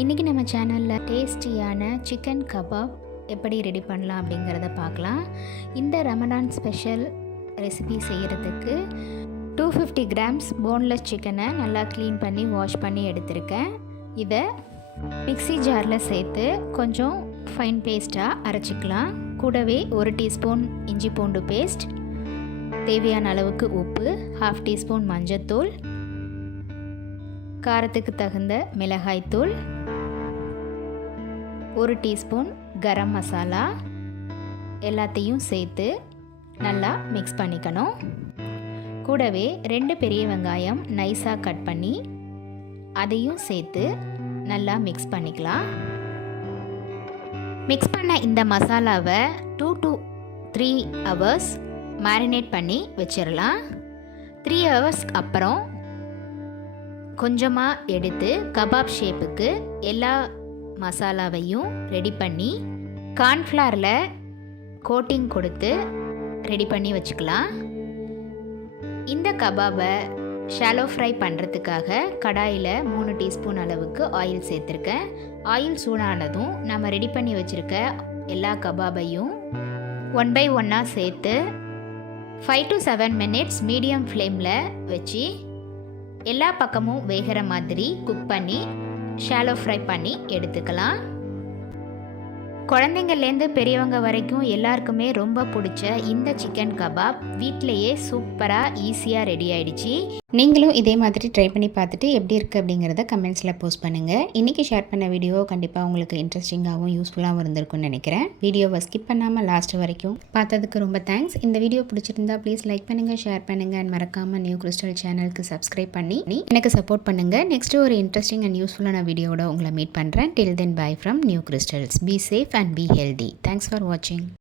இன்றைக்கி நம்ம சேனலில் டேஸ்டியான சிக்கன் கபாப் எப்படி ரெடி பண்ணலாம் அப்படிங்கிறத பார்க்கலாம். இந்த ரமலான் ஸ்பெஷல் ரெசிபி செய்கிறதுக்கு 250 கிராம்ஸ் போன்லெஸ் சிக்கனை நல்லா க்ளீன் பண்ணி வாஷ் பண்ணி எடுத்திருக்கேன். இதை மிக்ஸி ஜாரில் சேர்த்து கொஞ்சம் ஃபைன் பேஸ்ட்டாக அரைச்சிக்கலாம். கூடவே 1 டீஸ்பூன் இஞ்சி பூண்டு பேஸ்ட், தேவையான அளவுக்கு உப்பு, 1/2 டீஸ்பூன் மஞ்சத்தூள், காரத்துக்கு தகுந்த மிளகாய்த்தூள், 1 டீஸ்பூன் கரம் மசாலா எல்லாத்தையும் சேர்த்து நல்லா மிக்ஸ் பண்ணிக்கணும். கூடவே 2 பெரிய வெங்காயம் நைஸாக கட் பண்ணி அதையும் சேர்த்து நல்லா மிக்ஸ் பண்ணிக்கலாம். மிக்ஸ் பண்ண இந்த மசாலாவை 2 to 3 hours மேரினேட் பண்ணி வச்சிடலாம். 3 hours அப்புறம் கொஞ்சமாக எடுத்து கபாப் ஷேப்புக்கு எல்லா மசாலாவையும் ரெடி பண்ணி கார்ன்ஃப்ளவரில் கோட்டிங் கொடுத்து ரெடி பண்ணி வச்சுக்கலாம். இந்த கபாபை ஷாலோ ஃப்ரை பண்ணுறதுக்காக கடாயில் 3 டீஸ்பூன் அளவுக்கு ஆயில் சேர்த்துருக்கேன். ஆயில் சூடானதும் நம்ம ரெடி பண்ணி வச்சுருக்க எல்லா கபாபையும் 1 by 1 சேர்த்து 5 to 7 minutes மீடியம் ஃப்ளேமில் வச்சு எல்லா பக்கமும் வேகிற மாதிரி குக் பண்ணி ஷாலோ ஃப்ரை பண்ணி எடுத்துக்கலாம். குழந்தைங்கள்லேருந்து பெரியவங்க வரைக்கும் எல்லாருக்குமே ரொம்ப பிடிச்ச இந்த சிக்கன் கபாப் வீட்டிலையே சூப்பராக ஈஸியாக ரெடி ஆகிடுச்சு. நீங்களும் இதே மாதிரி ட்ரை பண்ணி பார்த்துட்டு எப்படி இருக்குது அப்படிங்கிறத கமெண்ட்ஸில் போஸ்ட் பண்ணுங்கள். இன்றைக்கி ஷேர் பண்ண வீடியோ கண்டிப்பாக உங்களுக்கு இன்ட்ரெஸ்டிங்காகவும் யூஸ்ஃபுல்லாகவும் இருந்திருக்கும்னு நினைக்கிறேன். வீடியோவை ஸ்கிப் பண்ணாமல் லாஸ்ட் வரைக்கும் பார்த்ததுக்கு ரொம்ப தேங்க்ஸ். இந்த வீடியோ பிடிச்சிருந்தா ப்ளீஸ் லைக் பண்ணுங்கள், ஷேர் பண்ணுங்கள் அண்ட் மறக்காமல் நியூ கிறிஸ்டல் சேனலுக்கு சப்ஸ்கிரைப் பண்ணி எனக்கு சப்போர்ட் பண்ணுங்கள். நெக்ஸ்ட் ஒரு இன்ட்ரெஸ்டிங் அண்ட் யூஸ்ஃபுல்லான வீடியோட உங்களை மீட் பண்ணுறேன். Till then bye from New Crystals. Be safe and be healthy. Thanks for watching.